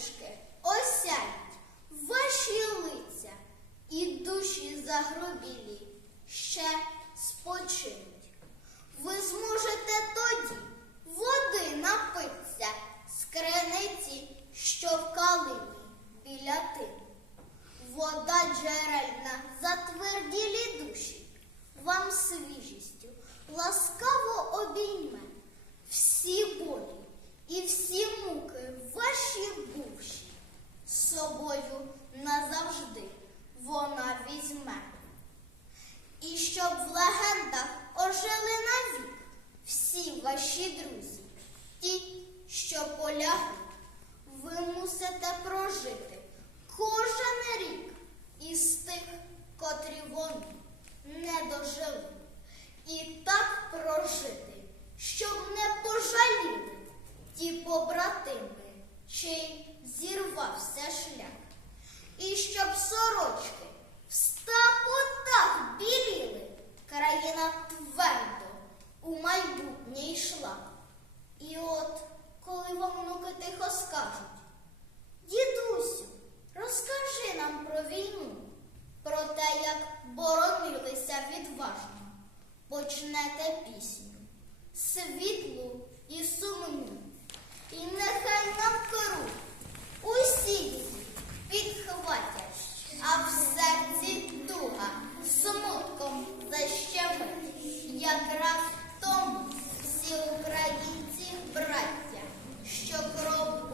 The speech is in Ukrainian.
посмішки осяють ваші лиця і душі загробілі ще спочинуть. Ви зможете тоді води напитися з криниці, що в калині біля тину. Вода джерельна затверділі душі, вам свіжістю ласкаво обійме всі болі і всі муки ваші бувші. З собою назавжди вона візьме. І щоб в легендах ожили навік всі ваші друзі, ті, що полягли, ви мусите прожити кожен рік із тих, котрі вони не дожили. І так прожити, щоб не пожаліли ті побратими, чий зірвався шлях. почнете пісню, світлу і сумну. І нехай нам кору усі підхватять, а в серці туга смутком защемить, як раптом всі українці браття, що кров.